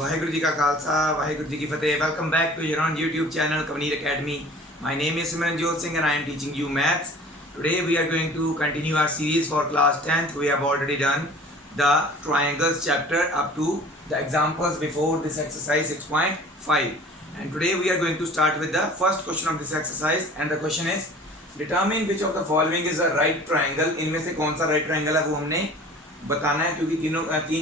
वाहेगुरु जी का खालसा वाहेगुरु जी की फतेह। Welcome back to your on YouTube channel Kavneer academy. My name is Simranjot Singh and I am teaching you maths. Today we are going to continue our series for class 10th. We have already done the triangles chapter up to the examples before this exercise 6.5, and today we are going to start with the first question of this exercise, and the question is determine which of the following is a right triangle. इनमें से कौन सा right triangle है वो हमने बताना है, क्योंकि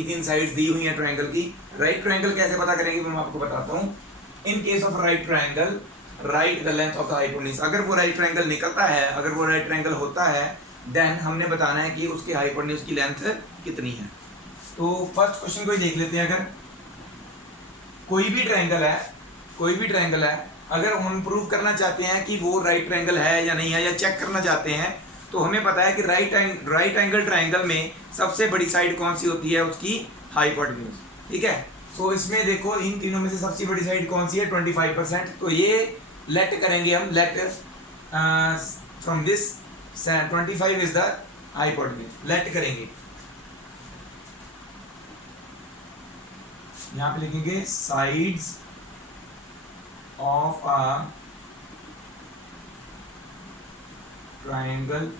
तीन साइड्स दी हुई हैं ट्रायंगल की। राइट ट्रायंगल कैसे पता करेंगे मैं आपको बताता हूँ। In case of right triangle, right the length of the hypotenuse. अगर वो राइट ट्रायंगल निकलता है, अगर वो राइट ट्रायंगल होता है, देन हमने बताना है कि उसके हाइपोटेन्यूज की लेंथ कितनी है। तो फर्स्ट क्वेश्चन को ही देख लेते हैं। अगर कोई भी ट्रायंगल है, अगर हम प्रूव करना चाहते हैं कि वो राइट ट्रायंगल है या नहीं है, या चेक करना चाहते हैं, तो हमें पता है कि राइट एंगल ट्रायंगल में सबसे बड़ी साइड कौन सी होती है, उसकी हाइपोटेन्यूज। ठीक है, तो इसमें देखो इन तीनों में से सबसे बड़ी साइड कौन सी है, 25%। तो ये लेट करेंगे हम, let from this 25 is the hypotenuse. Let करेंगे, यहाँ पे लिखेंगे sides of a triangle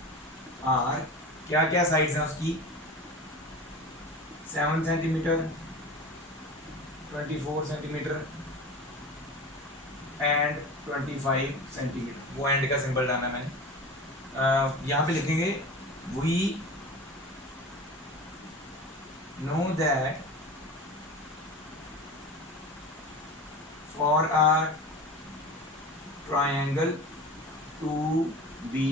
are, क्या क्या साइड्स हैं उसकी, 7 सेंटीमीटर, 24 सेंटीमीटर एंड 25 सेंटीमीटर। वो एंड का सिंबल डालना मैंने। यहाँ पे लिखेंगे we know that for a triangle to be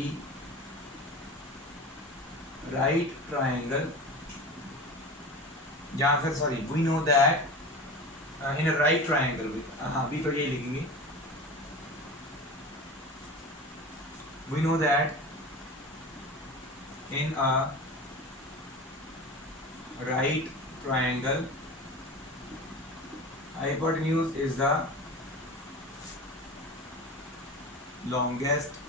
right triangle, या फिर sorry we know that in a right triangle, हाँ भी तो यही लिखेंगे, we know that in a right triangle hypotenuse is the longest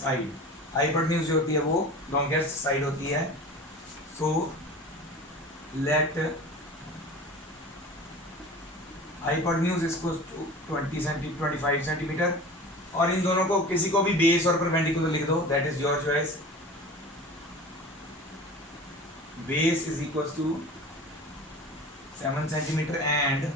side। Hypotenuse जो होती है वो लॉन्गेस्ट साइड होती है। सो लेट हाइपोटेन्यूज इसको 25 सेंटीमीटर, और इन दोनों को किसी को भी बेस और परपेंडिकुलर लिख दो, that is your choice. Base is equal to 7 centimetre and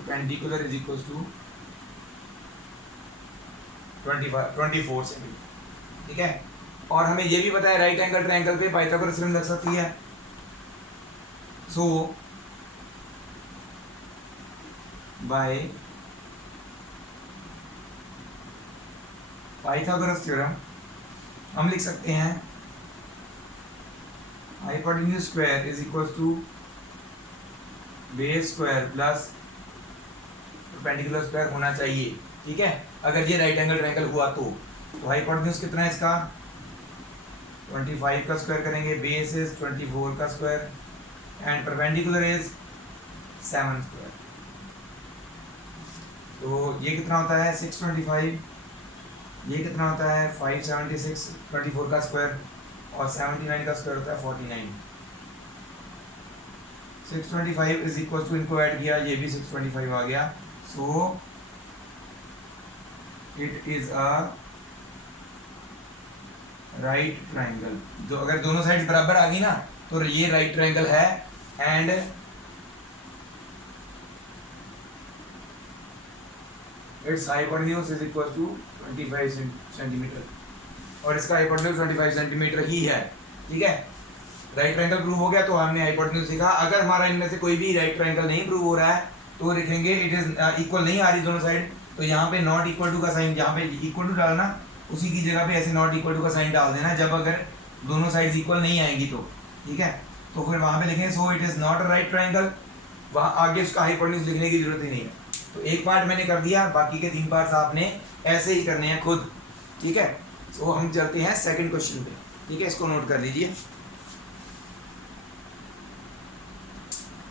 perpendicular is equals to 24 centimetre. ठीक है, और हमें ये भी पता है राइट एंगल ट्रायंगल पे पाइथागोरस थ्योरम लग सकती है। सो बाय पाइथागोरस थ्योरम हम लिख सकते हैं hypotenuse square is equal to base square plus perpendicular square होना चाहिए। ठीक है, अगर ये राइट एंगल ट्रायंगल हुआ तो हाइपोटेन्यूज कितना है इसका, 25 का स्क्वायर करेंगे, बेस इज 24 का square and perpendicular is 7 square. तो ये कितना होता है 625, ये कितना होता है 576, 24 का स्क्वायर, और 79 का स्क्वायर होता है 49। 625 इज इक्वल टू, इनको ऐड किया, ये भी 625 आ गया। So it is a right triangle। जो अगर दोनों साइड बराबर आ गई ना तो ये राइट ट्रायंगल है, and its hypotenuse is equal to 25 centimetre, और इसका हाइपोटेन्यूज 25 सेंटीमीटर ही है। ठीक है, राइट ट्रायंगल प्रूव हो गया तो हमने हाइपोटेन्यूज सीखा। अगर हमारा इनमें से कोई भी राइट ट्रायंगल नहीं प्रूव हो रहा है तो लिखेंगे इट इज इक्वल नहीं आ रही दोनों साइड, तो यहाँ पे नॉट इक्वल टू का साइन, जहाँ पे इक्वल टू डालना उसी की जगह पे ऐसे नॉट इक्वल टू का साइन डाल देना जब अगर दोनों साइड्स इक्वल नहीं आएंगी तो। ठीक है, तो फिर वहाँ पे लिखेंगे so it is not a right triangle, वहाँ आगे उसका हाइपोटेन्यूज लिखने की जरूरत ही नहीं है। तो एक पार्ट मैंने कर दिया, बाकी के 3 पार्ट्स आपने ऐसे ही करने हैं खुद। ठीक है, तो हम चलते हैं सेकेंड क्वेश्चन पे। ठीक है, इसको नोट कर लीजिए।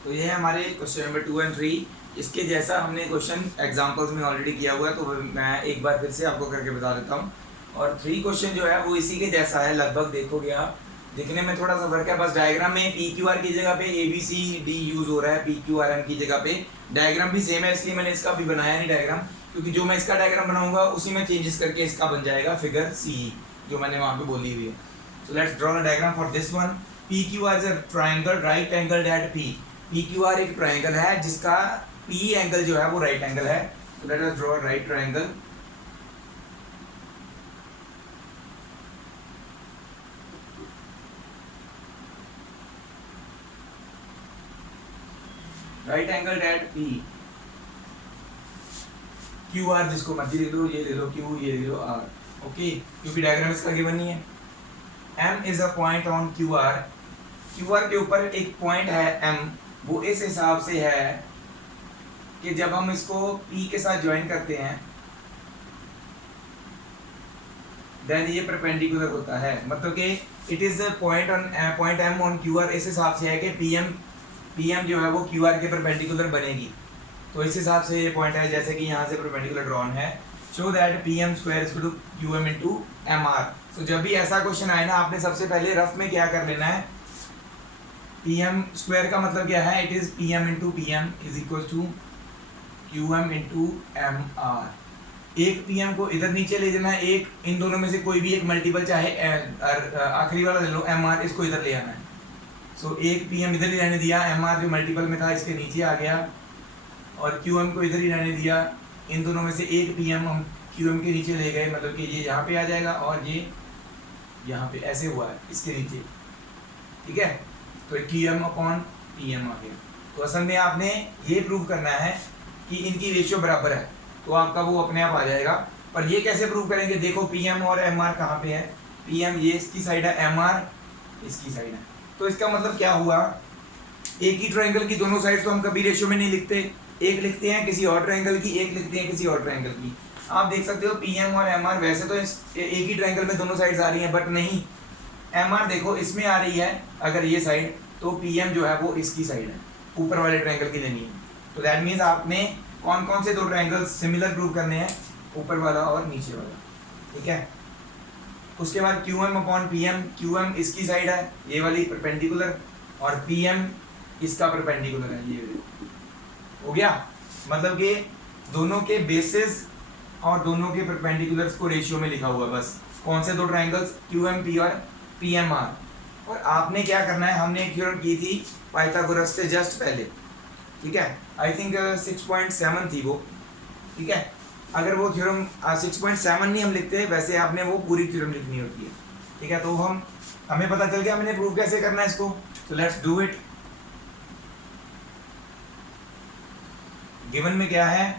तो ये है हमारे क्वेश्चन नंबर 2 और 3। इसके जैसा हमने क्वेश्चन एग्जांपल्स में ऑलरेडी किया हुआ है, तो मैं एक बार फिर से आपको करके बता देता हूँ। और 3 क्वेश्चन जो है वो इसी के जैसा है लगभग, देखोगे आप दिखने में थोड़ा सा फर्क है, बस डायग्राम में पी क्यू आर की जगह पे A B C D use हो रहा है, पी क्यू आर एम की जगह पे डायग्राम भी सेम है, इसलिए मैंने इसका भी बनाया नहीं डायग्राम, क्योंकि जो मैं इसका डायग्राम बनाऊंगा उसी में चेंजेस करके इसका बन जाएगा फिगर सी जो मैंने वहां पे बोली हुई है। So let's draw the diagram for this one. P Q R is a triangle right angle at P. P Q R एक ट्रायंगल है जिसका पी एंगल जो है वो राइट एंगल है। So let us draw right triangle. Right angle at P Q R, जिसको मर्जी ले लो, ये ले लो क्यू, ये ले लो आर, ओके, क्योंकि डायग्राम इसका गिवन नहीं है। M is a point on Q R. Q R के ऊपर एक पॉइंट है एम, वो इस हिसाब से है कि जब हम इसको पी के साथ ज्वाइन करते हैं देन ये परपेंडिकुलर होता है, मतलब कि it is point on point M on Q R, इस हिसाब से है कि पीएम जो है वो क्यू आर के परपेंडिकुलर बनेगी। तो इस हिसाब से ये पॉइंट है, जैसे कि यहाँ से परपेंडिकुलर ड्रॉन है। Show that P M square is to Q M into M R. तो जब भी ऐसा क्वेश्चन आए ना, आपने सबसे पहले रफ में क्या कर लेना है, पी एम स्क्वायर का मतलब क्या है, it is P M into P M is equal to Q M into M R. एक पी एम को इधर नीचे ले जाना है, एक इन दोनों में से कोई भी एक मल्टीपल, चाहे आखिरी वाला ले लो एम आर, इसको इधर ले आना है। सो एक पी एम इधर ही रहने दिया, एम आर जो मल्टीपल में था इसके नीचे आ गया, और क्यू एम को इधर ही रहने दिया। इन दोनों में से एक पी एम हम क्यू एम के नीचे ले गए, मतलब कि ये यहाँ पे आ जाएगा और ये यहाँ पे ऐसे हुआ है इसके नीचे, ठीक है। तो Q M upon P M आ गया। तो असल में आपने ये प्रूव करना है कि इनकी रेशियो बराबर है, तो आपका वो अपने आप आ जाएगा। पर ये कैसे प्रूव करेंगे, देखो पी एम और एम आर कहाँ पे है, पी एम ये इसकी साइड है, एम आर इसकी साइड है। तो इसका मतलब क्या हुआ, एक ही ट्रायंगल की दोनों साइड तो हम कभी रेशियो में नहीं लिखते, एक लिखते हैं किसी और ट्रायंगल की, एक लिखते हैं किसी और ट्रायंगल की। आप देख सकते हो पी एम और एम आर वैसे तो एक ही ट्रायंगल में दोनों साइड्स आ रही हैं, बट नहीं, एम आर देखो इसमें आ रही है अगर ये साइड, तो पी एम जो है वो इसकी साइड है, ऊपर वाले ट्रायंगल की लेनी है। तो दैट मीन्स आपने कौन कौन से दो ट्रायंगल्स सिमिलर प्रूव करने हैं, ऊपर वाला और नीचे वाला, ठीक है। उसके बाद Q M upon P M, Q M इसकी साइड है ये वाली परपेंडिकुलर, और पी एम इसका परपेंडिकुलर है, ये हो गया। मतलब कि दोनों के बेसिस और दोनों के परपेंडिकुलर्स को रेशियो में लिखा हुआ है, बस कौन से दो ट्रायंगल्स, क्यू एम पी और पी एम आर। और आपने क्या करना है, हमने एक थ्योरम की थी पाइथागोरस से जस्ट पहले, ठीक है, आई थिंक 6.7 थी वो, ठीक है। अगर वो थ्योरम 6.7 नहीं हम लिखते, वैसे आपने वो पूरी थ्योरम लिखनी होती है, ठीक है। तो हमें पता चल गया हमने प्रूव कैसे करना है इसको। तो लेट्स डू इट। गिवन में क्या है,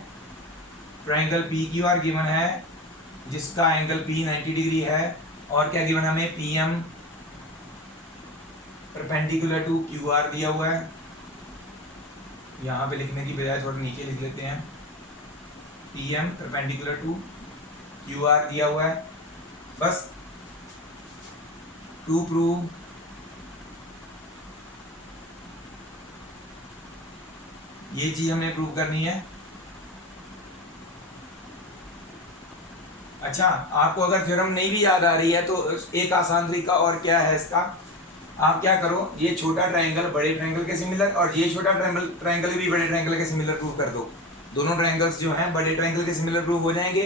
triangle P Q are given है जिसका एंगल पी 90 डिग्री है, और क्या गिवन हमें, P M perpendicular to Q R दिया हुआ है। यहाँ पे लिखने की बजाय थोड़ा नीचे लिख लेते हैं, P M perpendicular to Q R दिया हुआ है। बस टू प्रूव ये चीज हमें प्रूव करनी है। अच्छा, आपको अगर थ्योरम नहीं भी याद आ रही है तो एक आसान तरीका और क्या है इसका, आप क्या करो, ये छोटा ट्रायंगल बड़े ट्रायंगल के सिमिलर और ये छोटा ट्रायंगल भी बड़े ट्रायंगल के सिमिलर प्रूव कर दो। दोनों ट्रायंगल्स जो हैं बड़े ट्रायंगल के सिमिलर प्रूव हो जाएंगे।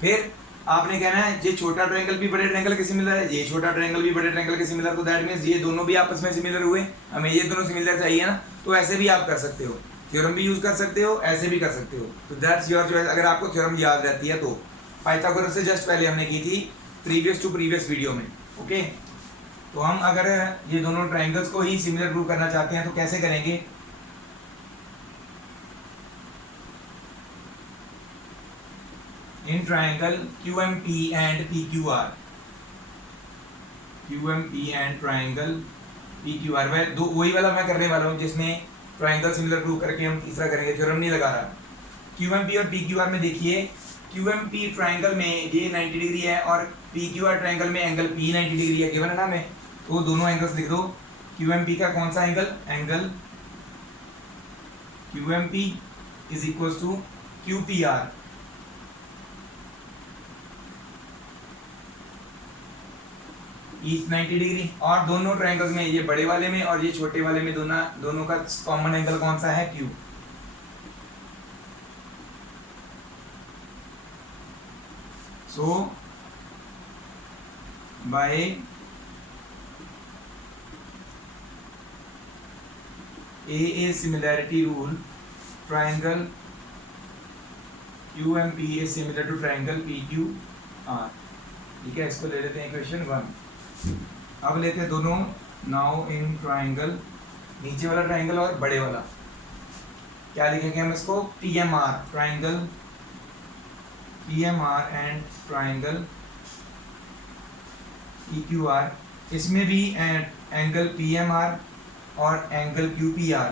फिर आपने कहना है ये छोटा ट्रायंगल भी बड़े ट्रायंगल के सिमिलर है, ये छोटा ट्रायंगल भी बड़े ट्रायंगल के सिमिलर, तो दैट मींस ये दोनों भी आपस में सिमिलर हुए, हमें ये दोनों सिमिलर चाहिए ना। तो ऐसे भी आप कर सकते हो, थ्योरम भी यूज कर सकते हो, ऐसे भी कर सकते हो। तो दैट्स योर चॉइस। अगर आपको थ्योरम याद रहती है तो पाइथागोरस से जस्ट पहले हमने की थी प्रीवियस टू प्रीवियस वीडियो में, ओके। तो हम अगर ये दोनों ट्रायंगल्स को ही सिमिलर प्रूव करना चाहते हैं तो कैसे करेंगे, in triangle Q M P and P Q R, Q M P and triangle P Q R, वही वाला मैं करने वाला हूँ जिसमें ट्रायंगल सिमिलर प्रूव करके हम तीसरा करेंगे, थ्योरम नहीं लगा रहा। क्यू एम पी और पी क्यू आर में देखिए, क्यू एम पी ट्रायंगल में ये 90 डिग्री है और पी क्यू आर ट्रायंगल में एंगल पी 90 डिग्री है, गिवन है ना हमें। तो दोनों एंगल्स लिख दो। क्यू एम पी का कौन सा angle, angle Q M P is equal to Q P R, each 90 degree. और दोनों ट्रायंगल्स में, ये बड़े वाले में और ये छोटे वाले में, दोनों का कॉमन एंगल कौन सा है? Q। So by AA similarity rule, triangle QMP is similar to triangle PQR। ठीक है, इसको ले लेते हैं इक्वेशन 1। अब लेते हैं दोनों। नाउ इन ट्रायंगल, नीचे वाला ट्रायंगल और बड़े वाला, क्या लिखेंगे हम इसको? PMR, triangle PMR and triangle PQR। इसमें भी एंगल PMR और एंगल QPR,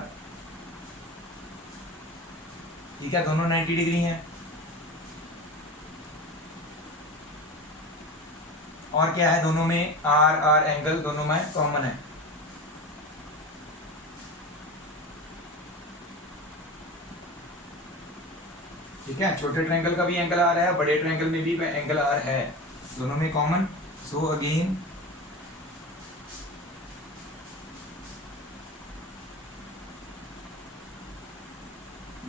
ठीक है, दोनों 90 डिग्री हैं। और क्या है, दोनों में R एंगल दोनों में कॉमन है। ठीक है, छोटे ट्रायंगल का भी एंगल R है, बड़े ट्रायंगल में भी एंगल R है, दोनों में common. So again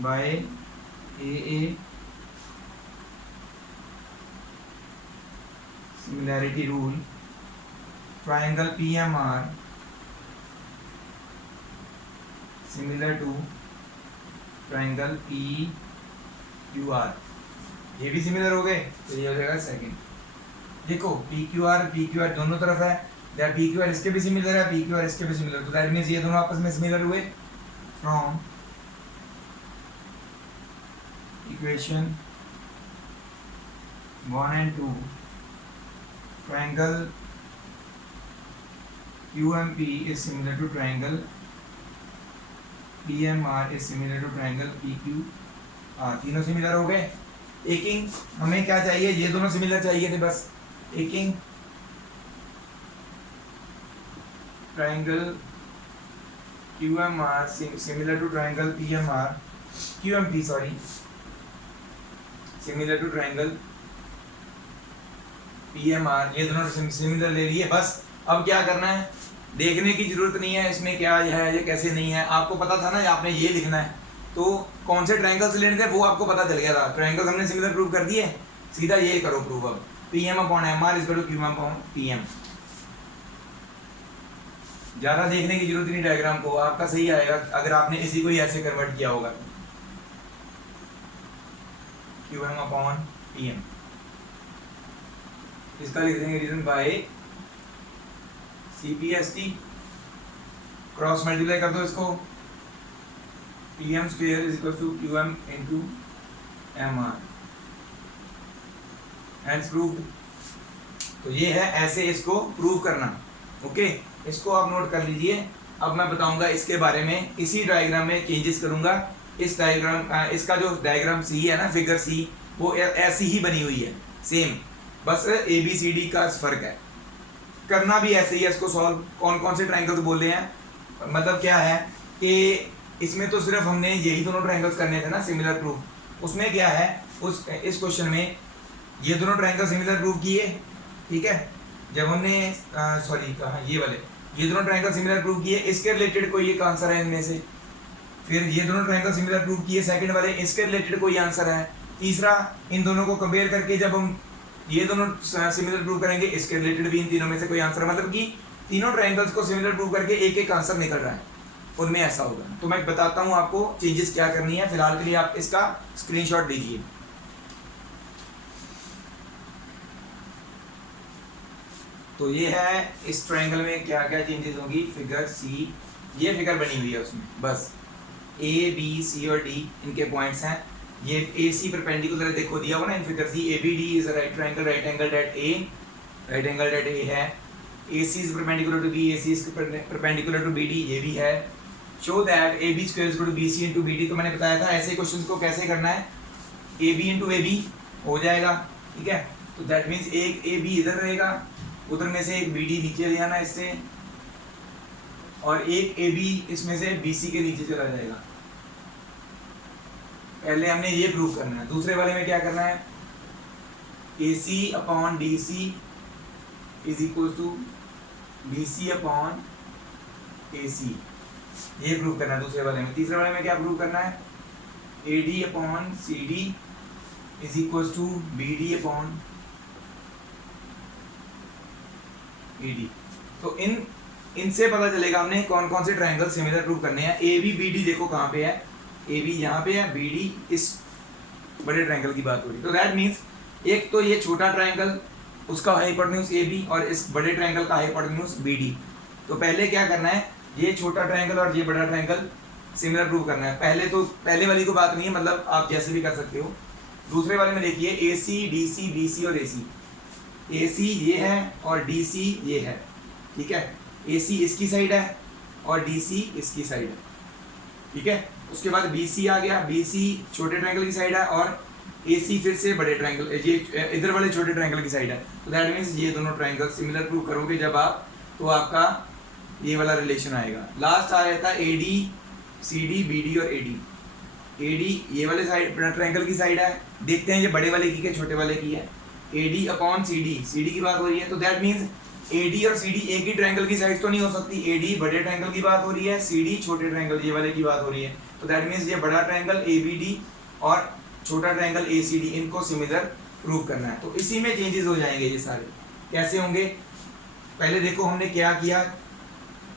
by AA similarity rule, triangle PMR similar to triangle PQR। ये भी सिमिलर हो गए, तो ये हो जाएगा सेकंड। देखो PQR दोनों तरफ है, दैट PQR इसके भी सिमिलर है, PQR इसके भी सिमिलर, तो दैट मींस ये दोनों आपस में सिमिलर हुए। From equation 1 and 2, triangle QMP is similar to triangle PMR is similar to triangle PQR। तीनों सिमिलर हो गए। एकिंग हमें क्या चाहिए? ये दोनों सिमिलर चाहिए थे बस। एकिंग triangle QMR similar to triangle PMR, QMP sorry, similar to triangle PMR, ये दोनों सिमिलर ले लिए। बस अब क्या करना है, देखने की जरूरत नहीं है इसमें क्या है, ये कैसे नहीं है, आपको पता था ना, आपने ये लिखना है। तो कौन से ट्रायंगल्स लेने थे वो आपको पता चल गया था, ट्रायंगल्स हमने सिमिलर प्रूव कर दिए, सीधा ये करो प्रूव। अब PM/MR is equal to QM/PM। ज़्यादा देखने की जरूरत नहीं डायग्राम को, आपका सही आएगा अगर आपने इसी को ही ऐसे कन्वर्ट किया होगा। QM/PM, इसका लिख देंगे reason by CPST, cross multiply कर दो इसको, PM² is equal to QM into MR, hence proved. तो ये है ऐसे इसको प्रूव करना। ओके, इसको आप नोट कर लीजिए। अब मैं बताऊंगा इसके बारे में, इसी डायग्राम में चेंजेस करूंगा। इस डायग्राम इसका जो डायग्राम C है ना, फिगर C, वो ऐसी ही बनी हुई है सेम, बस ABCD का फर्क है। करना भी ऐसे ही है इसको सॉल्व। कौन कौन से ट्रायंगल्स बोल रहे हैं, मतलब क्या है कि इसमें तो सिर्फ हमने यही दोनों ट्रायंगल्स करने थे ना सिमिलर प्रूफ। उसमें क्या है, इस क्वेश्चन में ये दोनों ट्रायंगल सिमिलर प्रूफ किए, ठीक है। जब हमने सॉरी कहा ये दोनों ट्रायंगल सिमिलर प्रूफ किए, इसके रिलेटेड कोई एक आंसर है इनमें से। फिर ये दोनों ट्रायंगल सिमिलर प्रूफ किए सेकंड वाले, इसके रिलेटेड कोई आंसर है। तीसरा, इन दोनों को कंपेयर करके जब हम ये दोनों सिमिलर प्रूव करेंगे, इसके रिलेटेड भी इन तीनों में से कोई आंसर, मतलब कि तीनों ट्रायंगल्स को सिमिलर प्रूव करके एक एक आंसर निकल रहा है, उनमें ऐसा होगा। तो मैं बताता हूँ आपको चेंजेस क्या करनी है। फिलहाल के लिए आप इसका स्क्रीनशॉट लीजिए। तो ये है इस ट्रायंगल में क्या क्या चेंजेस होंगी। फिगर C, ये फिगर बनी हुई है उसमें, बस A, B, C और D इनके पॉइंट्स हैं। ये AC परपेंडिकुलर देखो दिया हुआ ना in figure C, ABD is a right triangle, right angle at A, right angle at A है। AC is perpendicular to B, AC is perpendicular to BD, ये भी है। Show that AB square is equal to BC into BD, तो मैंने बताया था ऐसे questions को कैसे करना है, AB इनटू AB हो जाएगा, ठीक है। तो दैट मींस एक AB इधर रहेगा, उधर में से एक BD नीचे ले आना इससे, और एक AB इसमें से BC के नीचे चला जाएगा। पहले हमने ये प्रूव करना है। दूसरे वाले में क्या करना है, AC/DC is equal to BC upon AC, ये प्रूव करना है दूसरे वाले में। तीसरे वाले में क्या प्रूव करना है, AD upon CD is equal to BD upon AD। तो इनसे पता चलेगा हमने कौन कौन से ट्रायंगल सिमिलर प्रूव करने हैं। ABBD देखो कहाँ पे है, AB यहाँ पे है, BD इस बड़े ट्रायंगल की बात हो रही है। तो दैट मीन्स एक तो ये छोटा ट्रायंगल उसका हाइपोटेन्यूज AB और इस बड़े ट्रायंगल का हाइपोटेन्यूज BD। तो पहले क्या करना है, ये छोटा ट्रायंगल और ये बड़ा ट्रायंगल सिमिलर प्रूव करना है। पहले वाली को बात नहीं है, मतलब आप जैसे भी कर सकते हो। दूसरे वाले में देखिए AC DC BC और AC ये है और DC ये है, ठीक है। AC इसकी साइड है और DC इसकी साइड है, ठीक है। उसके बाद BC आ गया, BC छोटे ट्रायंगल की साइड है और AC फिर से बड़े ट्रायंगल, ये इधर वाले छोटे ट्रायंगल की साइड है। तो दैट मीन्स ये दोनों ट्रायंगल सिमिलर प्रूव करोगे जब आप, तो आपका ये वाला रिलेशन आएगा। लास्ट आ जाता है AD CD BD और AD ये वाले साइड ट्रायंगल की साइड है। देखते हैं ये बड़े वाले की क्या छोटे वाले की है। AD अपॉन CD की बात हो रही है, तो दैट मीन्स AD और CD एक ही ट्रायंगल की साइड तो नहीं हो सकती। AD बड़े ट्रायंगल की बात हो रही है, CD छोटे ट्रायंगल ये वाले की बात हो रही है। तो दैट मीन्स ये बड़ा ट्रायंगल ABD और छोटा ट्रायंगल ACD, इनको सिमिलर प्रूव करना है। तो इसी में चेंजेस हो जाएंगे। ये सारे कैसे होंगे, पहले देखो हमने क्या किया,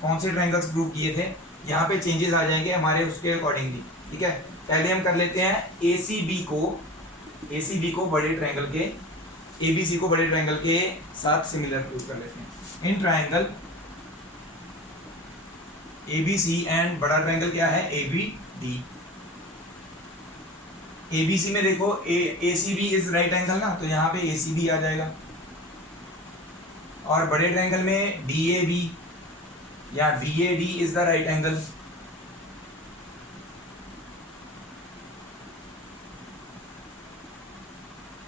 कौन से ट्रायंगल्स प्रूव किए थे, यहाँ पे चेंजेस आ जाएंगे हमारे उसके अकॉर्डिंगली, ठीक है। पहले हम कर लेते हैं ACB को बड़े ट्रायंगल के, ABC को बड़े ट्रायंगल के साथ सिमिलर प्रूव कर लेते हैं। इन ट्रायंगल ABC एंड बड़ा ट्रायंगल क्या है ABD। ABC में देखो ACB इज राइट एंगल ना, तो यहाँ पे ACB आ जाएगा। और बड़े ट्रायंगल में DAB या BAD is the right angle.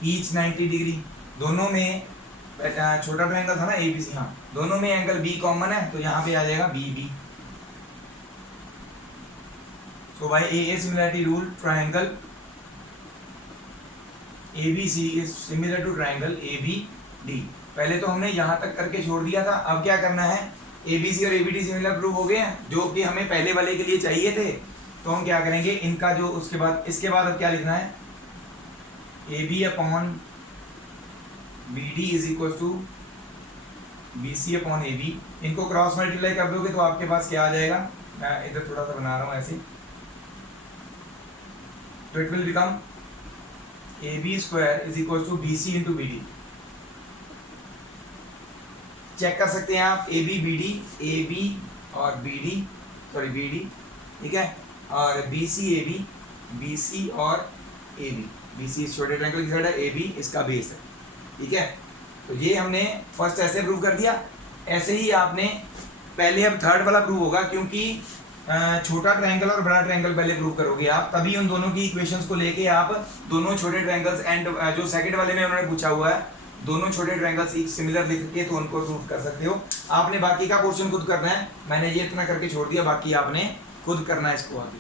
Each 90 degree, दोनों में छोटा ट्रायंगल था ना ABC, हाँ दोनों में एंगल B कॉमन है, तो यहाँ पे आ जाएगा BB। So by AA similarity rule triangle ABC is similar to triangle ABD। पहले तो हमने यहाँ तक करके छोड़ दिया था, अब क्या करना है, ABC और ABD सिमिलर प्रूव हो गए हैं जो कि हमें पहले वाले के लिए चाहिए थे। तो हम क्या करेंगे, इनका जो उसके बाद इसके बाद अब क्या लिखना है, AB upon BD is equal to BC upon AB। इनको क्रॉस मल्टीप्लाई कर दोगे तो आपके पास क्या आ जाएगा, मैं इधर थोड़ा सा बना रहा हूँ ऐसे, तो it will become AB square is equal to BC into BD। Check कर सकते हैं आप, AB और BD, ठीक है, और BC और AB। BC छोटे ट्रायंगल की साइड है, AB इसका बेस है, ठीक है। तो ये हमने फर्स्ट ऐसे प्रूव कर दिया। ऐसे ही आपने पहले अब थर्ड वाला प्रूव होगा, क्योंकि छोटा ट्रायंगल और बड़ा ट्रायंगल पहले प्रूव करोगे आप, तभी उन दोनों की इक्वेशंस को लेके आप दोनों छोटे ट्रायंगल्स एंड जो सेकंड वाले में उन्होंने पूछा हुआ है दोनों छोटे ट्रायंगल्स सिमिलर लिख के तो उनको प्रूव कर सकते हो। आपने बाकी का पोर्शन खुद करना है, मैंने ये इतना करके छोड़ दिया, बाकी आपने खुद करना है इसको आगे।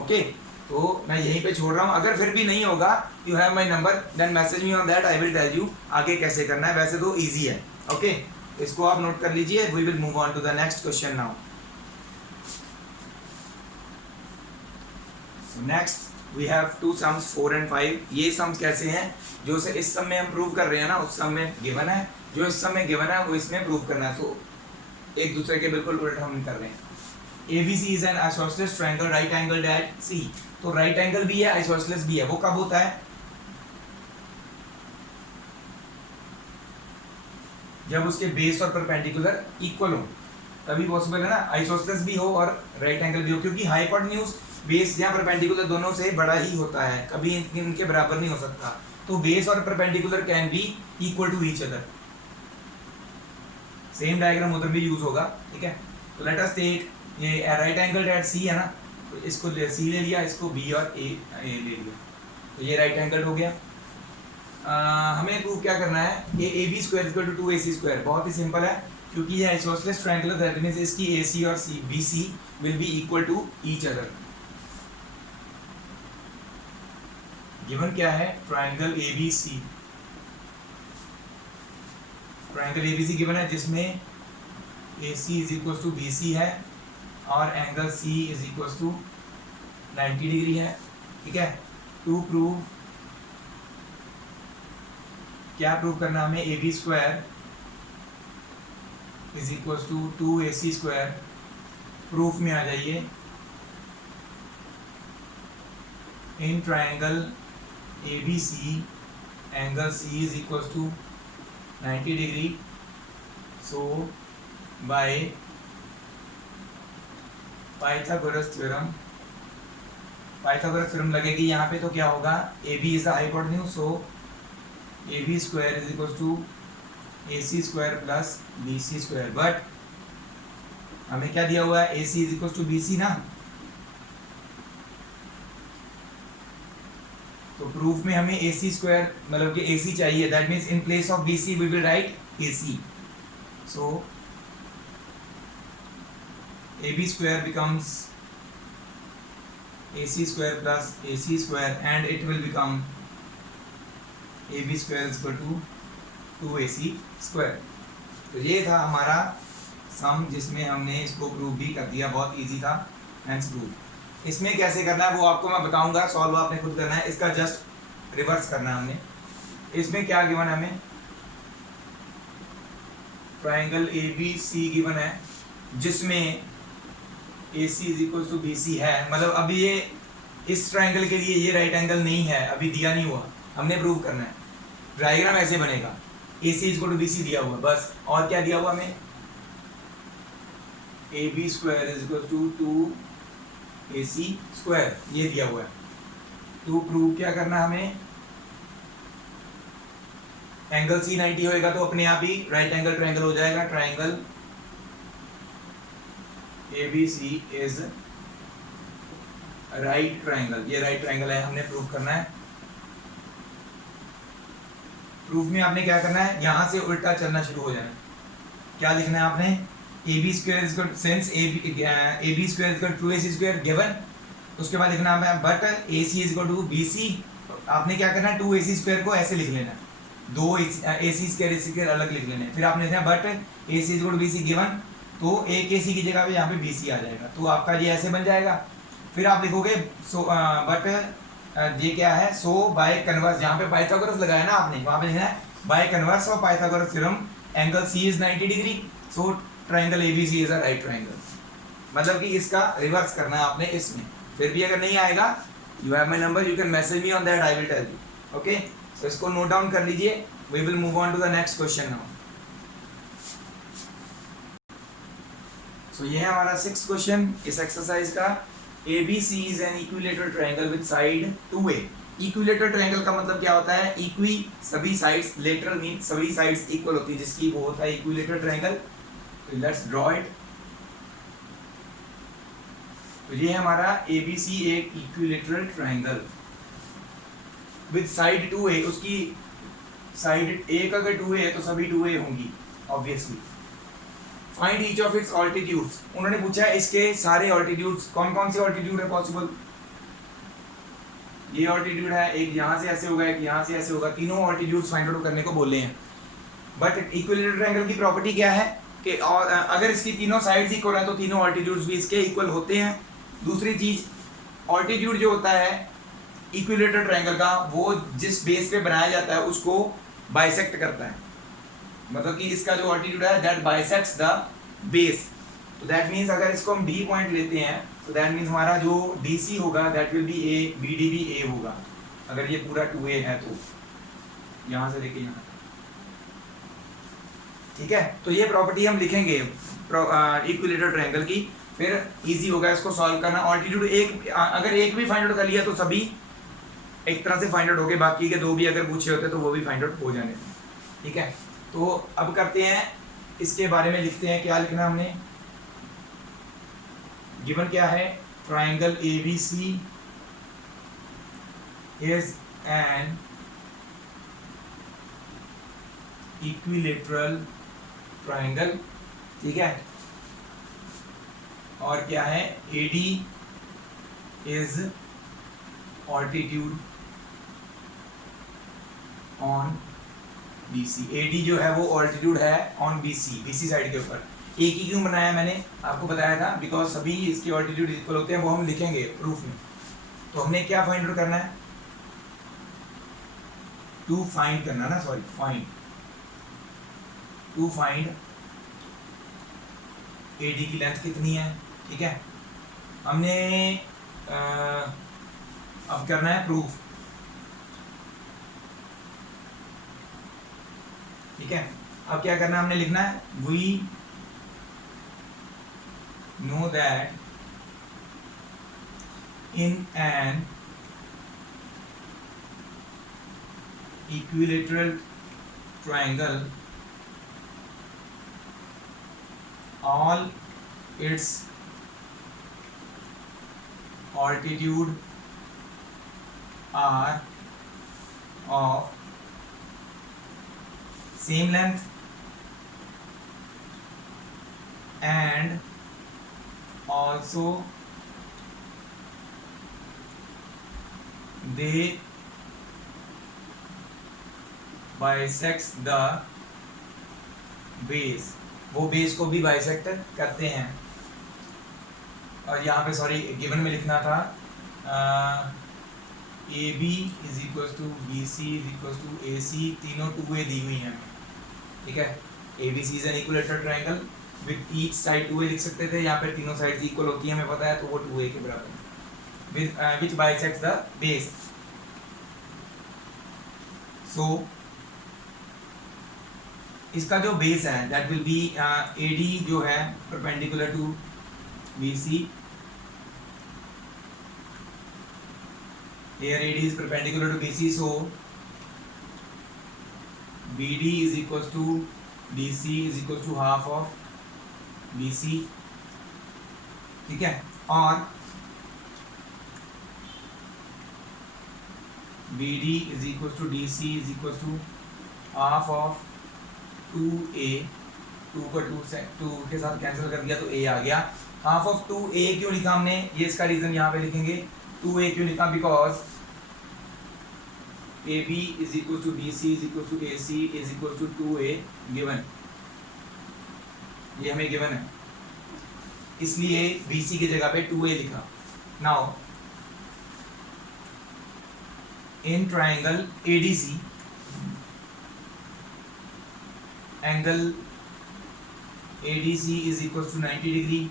ओके, तो मैं यहीं पे छोड़ रहा हूँ। अगर फिर भी नहीं होगा, you have my number, then message me on that, I will tell you आगे कैसे करना है। वैसे तो ईजी है। ओके, इसको आप नोट कर लीजिए। We will move on to the next question now. Next we have two sums 4 and 5। ये सम्स कैसे हैं, जो से इस सम में हम प्रूव कर रहे हैं ना, उस सम में गिवन है, जो इस सम में गिवन है वो इसमें प्रूव करना है। तो एक दूसरे के बिल्कुल उल्टा हम कर रहे हैं। ABC is an isosceles triangle right angled at C। तो राइट एंगल भी है, आइसोसेलेस भी है। वो कब होता है, जब उसके बेस और परपेंडिकुलर इक्वल हो, तभी पॉसिबल है ना, आइसोसेलेस भी हो और राइट एंगल भी हो। क्योंकि हाइपोटेन्यूज बेस या परपेंडिकुलर दोनों से बड़ा ही होता है, कभी इनके बराबर नहीं हो सकता। तो बेस और perpendicular can be equal to each other. Same diagram उधर भी यूज होगा, ठीक है। तो लेट अस टेक ये राइट एंगल एट C है ना, तो इसको C ले लिया, इसको B और A ले लिया, तो ये राइट एंगल हो गया। हमें प्रूव क्या करना है, ये AB square equal to 2AC square. बहुत ही सिंपल है, क्योंकि ये आइसोसेलेस ट्रायंगल है, दैट मींस इसकी AC और BC will be equal to each other. Given क्या है, triangle ABC, triangle ABC given है, जिसमें A C is equal to B C है और angle C is equal to 90 degree है। ठीक है, टू प्रूव, क्या प्रूव करना हमें, A B square is equal to A C square. Proof में आ जाइए, in triangle A B C angle C is equal to 90 degree, so by Pythagoras theorem लगेगी यहाँ पे, तो क्या होगा, A B is hypotenuse, so A B square is equal to A C square plus B C square. But हमें क्या दिया हुआ है, A C is equal to B C ना, तो प्रूफ में हमें ए सी स्क्वायर मतलब कि ए सी चाहिए, that means in place of B C we will write A C, so A B square becomes A C square plus A C square and it will become A B square is equal to 2ac square. तो ये था हमारा सम जिसमें हमने इसको prove भी कर दिया, बहुत इजी था, हेंस प्रूव। इसमें कैसे करना है वो आपको मैं बताऊंगा, सॉल्व आपने खुद करना है, इसका जस्ट रिवर्स करना है हमने। इसमें क्या गिवन है हमें, triangle A B C given है जिसमें A C is equal to B C है, मतलब अभी ये इस ट्राइंगल के लिए ये राइट एंगल नहीं है, अभी दिया नहीं हुआ, हमने प्रूव करना है। डायग्राम ऐसे बनेगा, A C is equal to B C दिया हुआ बस, और क्या दिया हुआ हमें, A B square is equal to 2ac square, ये दिया हुआ है। तो प्रूव क्या करना है हमें, एंगल सी 90 होएगा तो अपने आप ही राइट एंगल ट्राइंगल हो जाएगा, triangle A B C is right triangle, ये राइट ट्राइंगल है, हमने प्रूव करना है। प्रूफ में आपने क्या करना है, यहाँ से उल्टा चलना शुरू हो जाना है। क्या लिखना है आपने, A B square is since A B square is two A C square given, उसके बाद लिखना है but A C is equal to B C. आपने क्या करना है, 2ac स्क्वायर को ऐसे लिख लेना है, दो ए सी स्क्वायर अलग लिख लेना है, फिर आपने लिखना है but A C is equal to B C given, तो एक ए सी की जगह पे यहाँ पे बी सी आ जाएगा, तो आपका ये ऐसे बन जाएगा। फिर आप लिखोगे सो बट ये क्या है, सो बाय कन्वर्स, जहाँ पे पाइथागोरस लगाया ना आपने वहाँ पे लिखना है by converse of Pythagoras theorem angle C is 90 degree, so triangle ABC is a right triangle. मतलब कि इसका रिवर्स करना है आपने इसमें। फिर भी अगर नहीं आएगा, you have my number, you can message me on that, I will tell you. Okay, so इसको नोट डाउन कर लीजिए, we will move on to the next question now. So ये है हमारा 6th क्वेश्चन इस एक्सरसाइज का। ABC is an equilateral triangle with side 2a। Equilateral triangle का मतलब क्या होता है, इक्वी सभी साइड्स, लेटरल मीन सभी साइड्स इक्वल होती है, जिसकी वो होता है इक्विलेटरल ट्रायंगल। तो लेट्स ड्रॉ इट। तो ये हमारा ABC एक equilateral triangle with side 2a, उसकी साइड एक अगर 2a है तो सभी 2a होंगी obviously. Find each of its altitudes, उन्होंने पूछा है इसके सारे ऑल्टीट्यूड्स, कौन कौन से ऑल्टीट्यूड है पॉसिबल। ये ऑल्टीट्यूड है, एक यहाँ से ऐसे होगा, एक यहाँ से ऐसे होगा, तीनों ऑल्टीट्यूड्स फाइंड आउट करने को बोले हैं। बट इक्विलेटरल ट्रायंगल की प्रॉपर्टी क्या है कि अगर इसकी तीनों साइड्स इक्वल है तो तीनों ऑल्टीट्यूड्स भी इसके इक्वल होते हैं। दूसरी चीज, ऑल्टीट्यूड जो होता है इक्विलेटरल ट्रायंगल का, वो जिस बेस पे बनाया जाता है उसको बाइसेक्ट करता है, मतलब कि इसका जो ऑल्टीट्यूड है दैट बाइसेक्ट्स द बेस। तो दैट मीन्स अगर इसको हम डी पॉइंट लेते हैं तो दैट मीन्स हमारा जो DC होगा that will be A, BD भी A होगा, अगर ये पूरा 2A है तो यहाँ से लेके यहाँ। ठीक है, तो ये प्रॉपर्टी हम लिखेंगे इक्विलेटरल ट्रायंगल की, फिर इजी होगा इसको सॉल्व करना। ऑल्टीट्यूड एक, अगर एक भी फाइंड आउट कर लिया तो सभी एक तरह से फाइंड आउट हो गए, बाकी के दो भी अगर पूछे होते तो वो भी फाइंड आउट हो जाने थे। ठीक है, तो अब करते हैं इसके बारे में, लिखते हैं क्या लिखना हमने। गिवन क्या है, triangle ABC is an equilateral triangle. ठीक है, और क्या है, AD is altitude on BC। AD जो है वो ऑल्टीट्यूड है ऑन BC साइड के ऊपर। एक ही क्यों बनाया मैंने आपको बताया था, बिकॉज सभी इसके ऑल्टीट्यूड इक्वल होते हैं, वो हम लिखेंगे प्रूफ में। तो हमने क्या फाइंड आउट करना है, टू फाइंड करना ना, sorry find, to find AD की लेंथ कितनी है, ठीक है। हमने अब करना है प्रूफ, ठीक है। अब क्या करना है, हमने लिखना है we know that in an equilateral triangle all its altitude are of same length and also they bisects the base, वो बेस को भी बाइसेक्ट करते हैं। और यहाँ पे सॉरी गिवन में लिखना था A B is equal to B C is equal to A C, तीनों 2a दी हुई हैं हमें, ठीक है। A B C is an equilateral triangle with each side 2a लिख सकते थे, यहाँ पे तीनों साइड इक्वल होती है हमें पता है, तो वो 2a के बराबर है, with which bisects the base. So इसका जो बेस है दैट विल बी AD जो है perpendicular to BC, here AD is perpendicular to BC, so BD is equals to DC is equals to half of BC, ठीक है। और BD is equals to DC is equals to half of 2a, 2 को 2 के साथ cancel कर दिया तो a आ गया। हाफ ऑफ 2a क्यों लिखा हमने, ये इसका रीजन यहाँ पे लिखेंगे। 2a क्यों लिखा, because AB is equal to BC is equal to AC is equal to 2a given, ये हमें गिवन है, इसलिए BC की जगह पे 2a लिखा। Now in triangle ADC angle ADC is equal to 90 degree,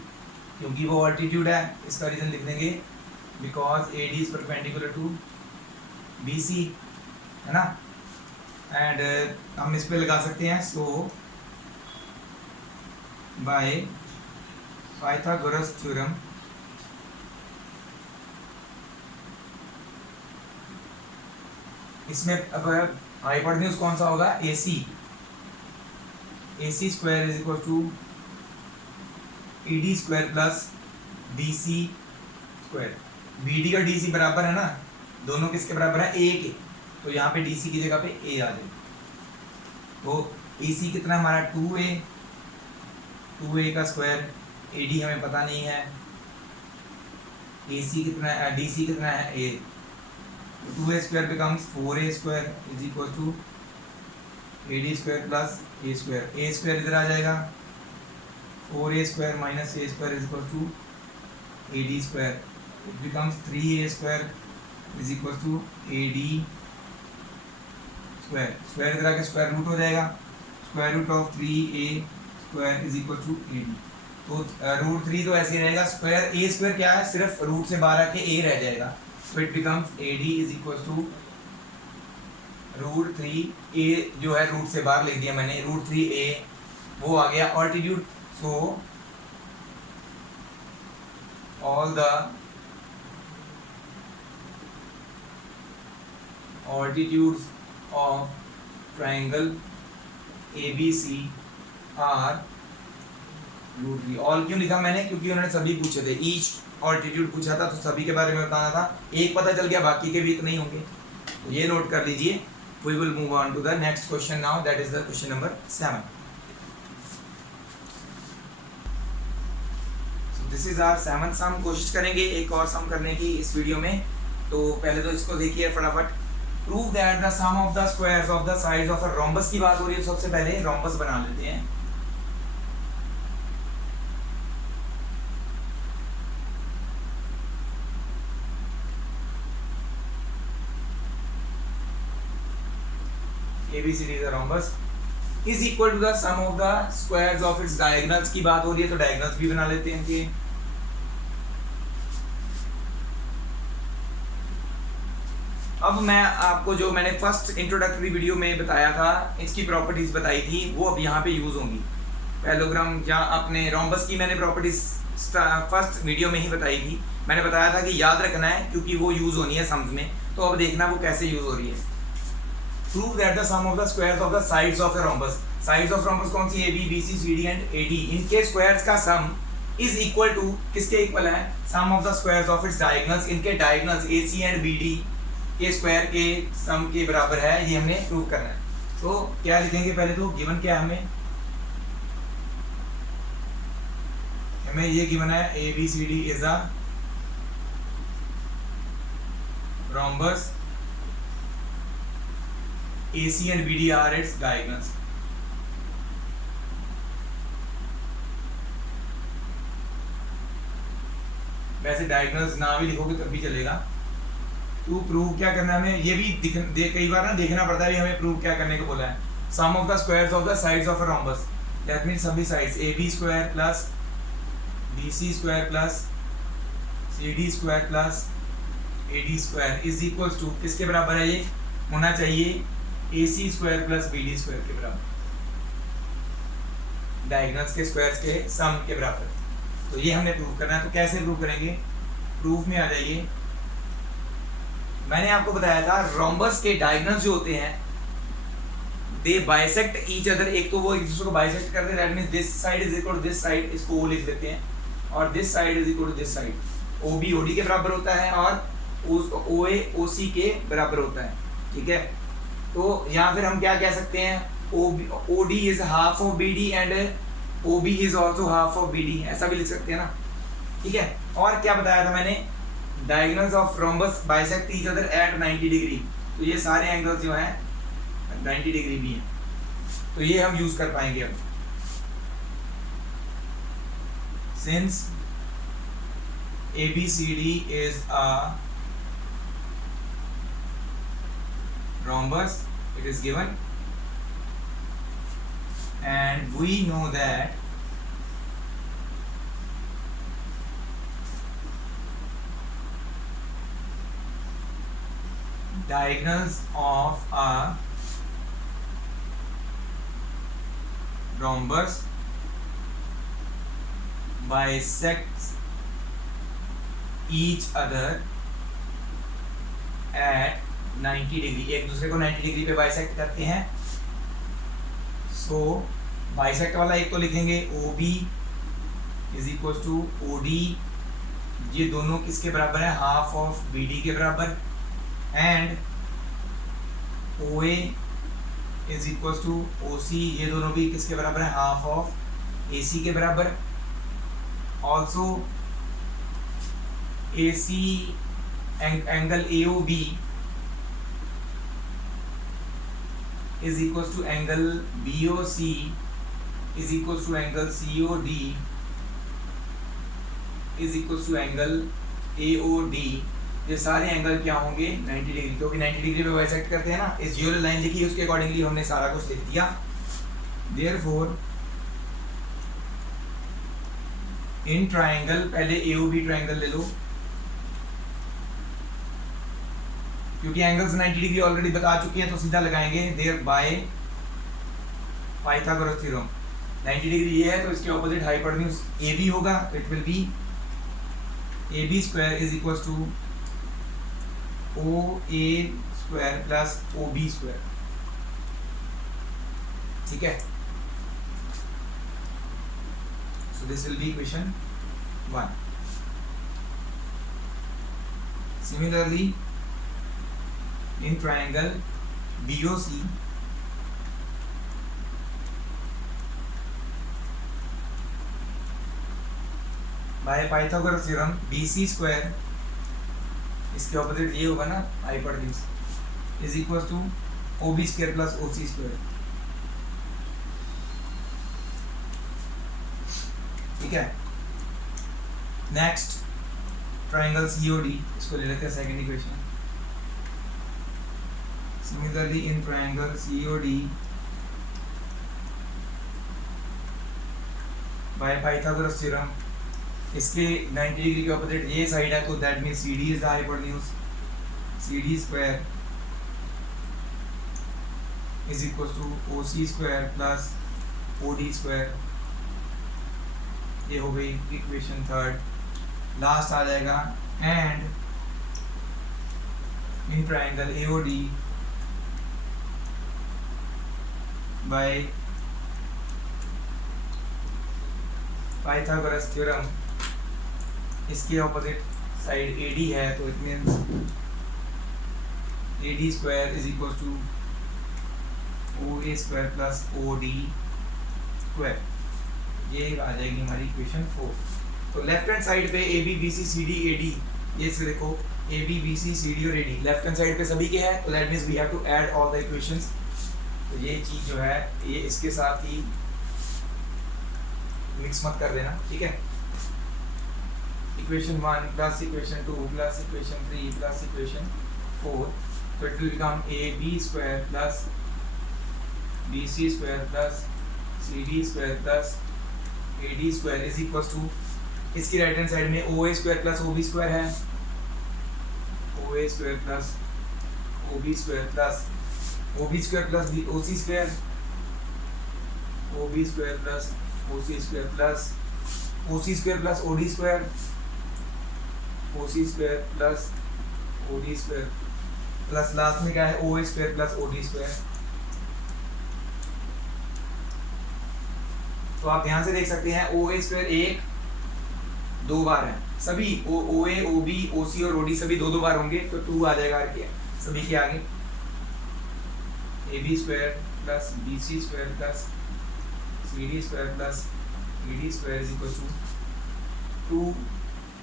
क्योंकि वो ऑल्टीट्यूड है, इसका रीजन लिख देंगे because AD is perpendicular to BC, है ना। एंड हम इस पे लगा सकते हैं, सो बाय पाइथागोरस थ्योरम इसमें अब हाइपोटेन्यूज कौन सा होगा, AC square is equal to AD square plus BC square. BD का DC बराबर है ना, दोनों किसके बराबर है, A के, तो यहाँ पे DC की जगह पे A आ जाए। तो AC कितना हमारा 2a का स्क्वायर, AD हमें पता नहीं है, AC कितना है, DC कितना है A, 2a square becomes 4a square is equal to AD square plus A square, A square इधर आ जाएगा, 4a square minus A square is equal to AD square, it becomes 3a square is equal to AD square, square इधर आके square root हो जाएगा, square root of 3a square is equal to AD। तो root 3 तो ऐसे ही रहेगा, square A square क्या है, सिर्फ रूट से बाहर आके A रह जाएगा, तो it becomes AD is equal to root 3a जो है रूट से बाहर लिख दिया मैंने, रूट 3a वो आ गया altitude. So all the altitudes of triangle ABC are root 3। All क्यों लिखा मैंने, क्योंकि उन्होंने सभी पूछे थे, ईच ऑल्टीट्यूड पूछा था, तो सभी के बारे में बताना था, एक पता चल गया बाकी के भी नहीं होंगे, तो ये नोट कर लीजिए। We will move on to the next question now, that is the question number 7. So this is our 7th sum। कोशिश करेंगे एक और सम करने की इस वीडियो में, तो पहले तो इसको देखिए फटाफट। Prove that the sum of the squares of the sides of a rhombus की बात हो रही है, सबसे पहले rhombus बना लेते हैं। ABCD is a rhombus is equal to the sum of the squares of its diagonals की बात हो रही है तो diagonals भी बना लेते हैं इनके। अब मैं आपको जो मैंने फर्स्ट इंट्रोडक्टरी वीडियो में बताया था, इसकी प्रॉपर्टीज बताई थी, वो अब यहाँ पे यूज होंगी। पैरेललोग्राम या अपने रोम्बस की मैंने प्रॉपर्टीज फर्स्ट वीडियो में ही बताई थी। मैंने बताया था कि याद रखना है क्योंकि वो यूज होनी है सम्स में, तो अब देखना वो कैसे यूज हो रही है। Prove that the sum of the squares of the sides of a rhombus. Sides of rhombus कौन सी? AB, BC, CD and AD। इनके स्क्वायर्स का सम इज इक्वल टू, किसके इक्वल है? Sum of the squares of its diagonals. इनके diagonals AC and BD के square के सम के बराबर है, ये हमने प्रूव करना है। तो क्या लिखेंगे? पहले तो गिवन क्या है हमें ये गिवन है ABCD is a rhombus, AC and BD are its diagonals। वैसे डायगोनल्स ना भी लिखोगे तब भी चलेगा। टू प्रूव क्या करना है हमें, ये भी कई बार ना देखना पड़ता है हमें प्रूव क्या करने को बोला है। Sum of the squares of the sides of a rhombus, that means सभी sides AB square plus BC square plus CD square plus AD square is equals to, किसके बराबर है? ये होना चाहिए AC square plus BD square के बराबर, diagonals के स्क्वायर्स के सम के बराबर। तो ये हमने प्रूव करना है। तो कैसे प्रूव करेंगे? प्रूफ में आ जाइए। मैंने आपको बताया था रोम्बस के डायगोनल्स जो होते हैं दे बाइसेक्ट ईच अदर। एक तो वो एक दूसरे को बाइसेक्ट करते हैं, that means this side is equal to this side, इसको O लिख देते हैं, और this side is equal to this side. OB OD के बराबर होता है और OA OC के बराबर होता है, ठीक है। तो यहाँ फिर हम क्या कह सकते हैं? OD is half of BD and OB is also half of BD, ऐसा भी लिख सकते हैं ना, ठीक है। और क्या बताया था मैंने? Diagonals of rhombus bisect each other at 90 degree. तो ये सारे एंगल्स जो हैं 90 डिग्री भी हैं, तो ये हम यूज कर पाएंगे अब। Since ABCD is a rhombus, it is given, and we know that diagonals of a rhombus bisects each other at 90 degree. एक दूसरे को 90 डिग्री पे बाइसेक्ट करते हैं। सो बाइसेक्ट वाला एक तो लिखेंगे OB is equal to OD, ये दोनों किसके बराबर है? हाफ ऑफ BD के बराबर। And OA is equal to OC, ये दोनों भी किसके बराबर है? हाफ ऑफ AC के बराबर। Also AC angle AOB is equals to angle BOC is equals to angle COD is equals to angle AOD। ये सारे एंगल क्या होंगे? 90 डिग्री, क्योंकि 90 डिग्री पे बाइसेक्ट करते हैं ना। इस जो लाइन लिखी है उसके अकॉर्डिंगली हमने सारा कुछ लिख दिया। देयरफॉर इन ट्राइंगल, पहले AOB ट्राइंगल ले लो, क्योंकि एंगल्स 90 डिग्री ऑलरेडी बता चुके हैं तो सीधा लगाएंगे। Thereby Pythagoras theorem 90 degree ये है तो इसके ऑपोजिट हाइपोटेन्यूज AB होगा, तो it will be AB square is equal to OA square plus OB square, ठीक है। So this will be equation 1। Similarly in triangle BOC by Pythagoras theorem BC square, इसके ऑपोजिट ये होगा ना hypotenuse, is equal to OB square plus OC square, ठीक है। Next triangle COD, इसको ले लेते हैं second equation. Similarly in triangle COD by Pythagoras theorem, इसके 90 डिग्री के ऑपोजिट ये साइड है, तो that means CD is the hypotenuse. CD square is equal to OC square plus OD square. ये हो गई इक्वेशन थर्ड. लास्ट आ जाएगा and in triangle AOD by Pythagoras theorem, इसके ऑपोजिट साइड AD है, तो it means AD square is equal to OA square plus OD square. ये आ जाएगी हमारी इक्वेशन 4. तो लेफ्ट हैंड साइड पे AB BC CD AD, ये से देखो AB BC CD और AD लेफ्ट हैंड साइड पे सभी के हैं, तो that means we have to add all the equations. तो ये चीज़ जो है ये इसके साथ ही मिक्स मत कर देना, ठीक है. Equation 1 plus equation 2 plus equation 3 plus equation 4, तो it will become AB square plus BC square plus CD square plus AD square is equal to, इसकी राइट हैंड साइड में OA square plus OB square है, OA square plus OB square plus OB square plus OC square, OB square plus OC square plus OC square plus OD square, OC square plus OD square plus last में क्या है OA square plus OD square. तो आप ध्यान से देख सकते हैं OA स्क्वायर एक दो बार है, सभी OA OB OC और OD सभी दो दो बार होंगे, तो 2 आ जाएगा सभी के आगे. AB square plus BC square plus CD square plus AD square is equal to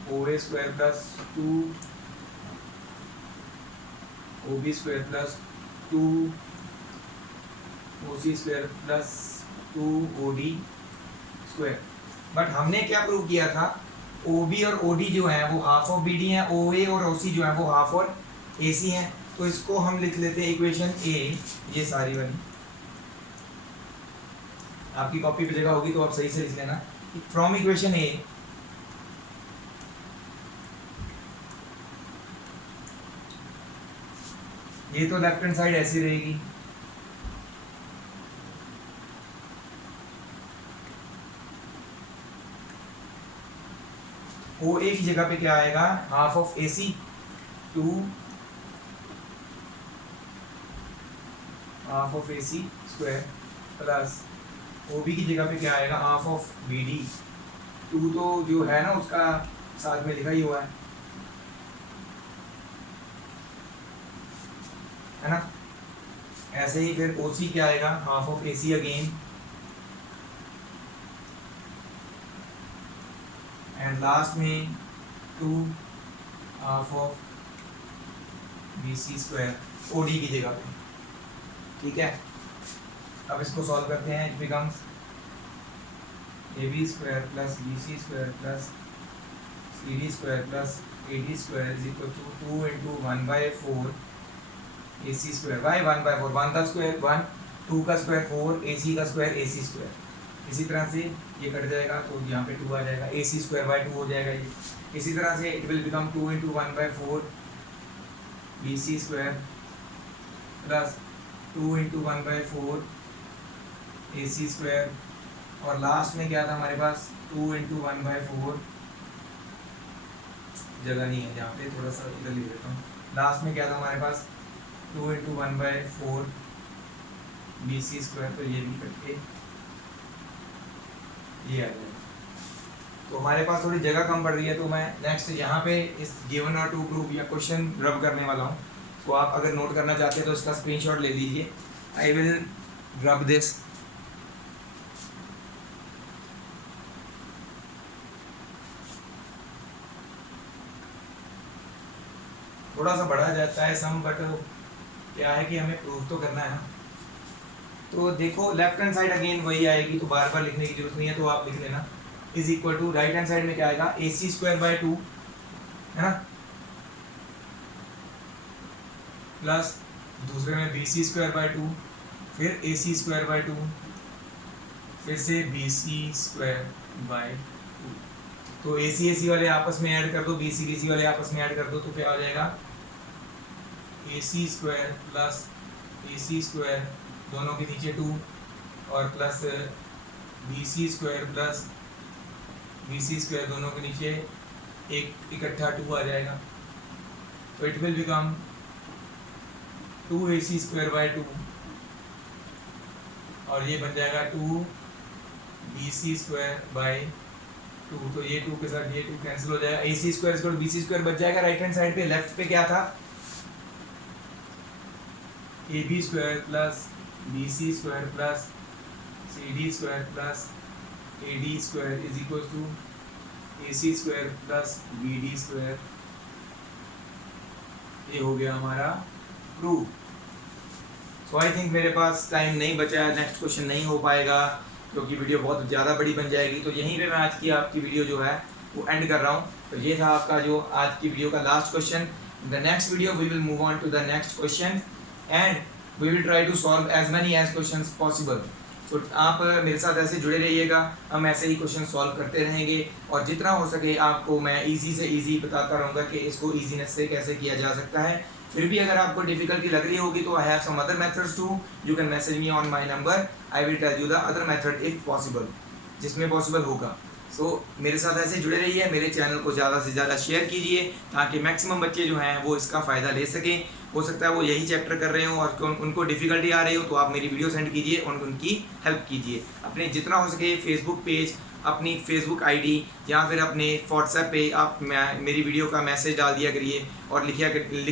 2 OA square plus 2 OB square plus 2 OC square plus 2 OD square. But हमने क्या प्रूव किया था, OB और OD जो है वो हाफ ऑफ BD हैं, OA और OC जो है वो हाफ और AC हैं. तो इसको हम लिख लेते हैं इक्वेशन A, ये सारी वाली आपकी कॉपी पे जगह होगी तो आप सही से लिख लेना. फ्रॉम इक्वेशन A ये तो लेफ्ट हैंड साइड ऐसी रहेगी, OA की जगह पे क्या आएगा, half of AC 2 half of AC square plus OB की जगह पे क्या आएगा, हाफ ऑफ BD 2, तो जो है ना उसका साथ में लिखा ही हुआ है ना. ऐसे ही फिर OC क्या आएगा, half of AC again, and last में 2 half of BC square OD की जगह पे, ठीक है. अब इसको सॉल्व करते हैं. It becomes AB square plus BC square plus CD square plus AD square is equal to 2 into 1/4 AC square by 1/4, 1 का स्क्वायर 1, 2 का स्क्वायर 4, AC का स्क्वायर AC स्क्वायर. इसी तरह से ये कट जाएगा तो यहाँ पे 2 आ जाएगा, AC स्क्वायर बाय 2 हो जाएगा ये. इसी तरह से it will become 2 into 1/4 BC square plus 2 into 1/4 AC square, और लास्ट में क्या था हमारे पास 2 इंटू 1/4, जगह नहीं है जहाँ पे, थोड़ा सा इधर लिख देता हूँ. लास्ट में क्या था हमारे पास 2 इंटू 1/4 BC स्क्वायर, तो ये भी कट के ये आ जाएगा. तो हमारे पास थोड़ी जगह कम पड़ रही है, तो मैं नेक्स्ट यहाँ पे इस गिवन और टू प्रूफ या क्वेश्चन रब करने वाला हूँ. तो आप अगर नोट करना चाहते हैं तो इसका स्क्रीनशॉट ले लीजिए. I will rub this. थोड़ा सा बढ़ा जाता है सम, बट क्या है कि हमें प्रूफ तो करना है ना. तो देखो लेफ्ट हैंड साइड अगेन वही आएगी, तो बार बार लिखने की जरूरत नहीं है, तो आप लिख लेना is equal to, right hand side में क्या आएगा AC स्क्वायर बाय 2 है ना, प्लस दूसरे में B C square by two, फिर A C square by two, फिर से B C square by two. तो ए सी वाले आपस में ऐड कर दो, बी सी वाले आपस में ऐड कर दो, तो क्या हो जाएगा A C square plus A C square दोनों के नीचे टू, और plus B C square plus B C square दोनों के नीचे एक इकट्ठा टू आ जाएगा। तो it will become 2ac square by two, और ये बन जाएगा 2bc स्क्वायर बाई टू। तो ये टू के साथ ये टू कैंसिल हो जाएगा, ac स्क्वायर bc स्क्वायर बच जाएगा। राइट हैंड साइड पे, लेफ्ट पे क्या था, ab square plus bc square plus cd square plus ad square is equal to ac square plus bd square. ये हो गया हमारा प्रूफ। सो आई थिंक मेरे पास टाइम नहीं बचा है, नेक्स्ट क्वेश्चन नहीं हो पाएगा क्योंकि वीडियो बहुत ज़्यादा बड़ी बन जाएगी। तो यहीं पे मैं आज की आपकी वीडियो जो है वो एंड कर रहा हूँ। तो ये था आपका जो आज की वीडियो का last question. The next video we will move on to the next question and we will try to solve as many as question possible. तो आप मेरे साथ ऐसे जुड़े रहिएगा, हम ऐसे ही क्वेश्चन सॉल्व करते रहेंगे और जितना हो सके आपको मैं इजी से इजी बताता रहूँगा कि इसको ईजीनेस से कैसे किया जा सकता है। फिर भी अगर आपको डिफिकल्टी लग रही होगी तो I have some other methods too, you can message me on my number, I will tell you the other method if possible, जिसमें पॉसिबल होगा। सो मेरे साथ ऐसे जुड़े रहिए, मेरे चैनल को ज़्यादा से ज़्यादा शेयर कीजिए ताकि मैक्सिमम बच्चे जो हैं वो इसका फ़ायदा ले सकें। हो सकता है वो यही चैप्टर कर रहे हो और उनको डिफ़िकल्टी आ रही हो, तो आप मेरी वीडियो सेंड कीजिए और उनकी हेल्प कीजिए। अपने जितना हो सके फेसबुक पेज, अपनी फेसबुक आईडी या फिर अपने व्हाट्सएप पे आप मेरी वीडियो का मैसेज डाल दिया करिए और लिख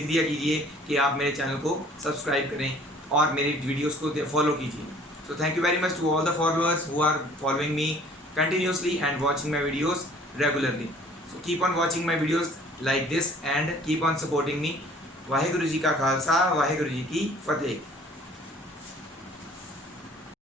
दिया कीजिए कि आप मेरे चैनल को सब्सक्राइब करें और मेरी वीडियोस को फॉलो कीजिए। So thank you very much to all the followers who are following me continuously and watching my videos regularly. So keep on watching my videos like this and keep on supporting me. Waheguru ji का खालसा, वाहेगुरु जी की फतेह।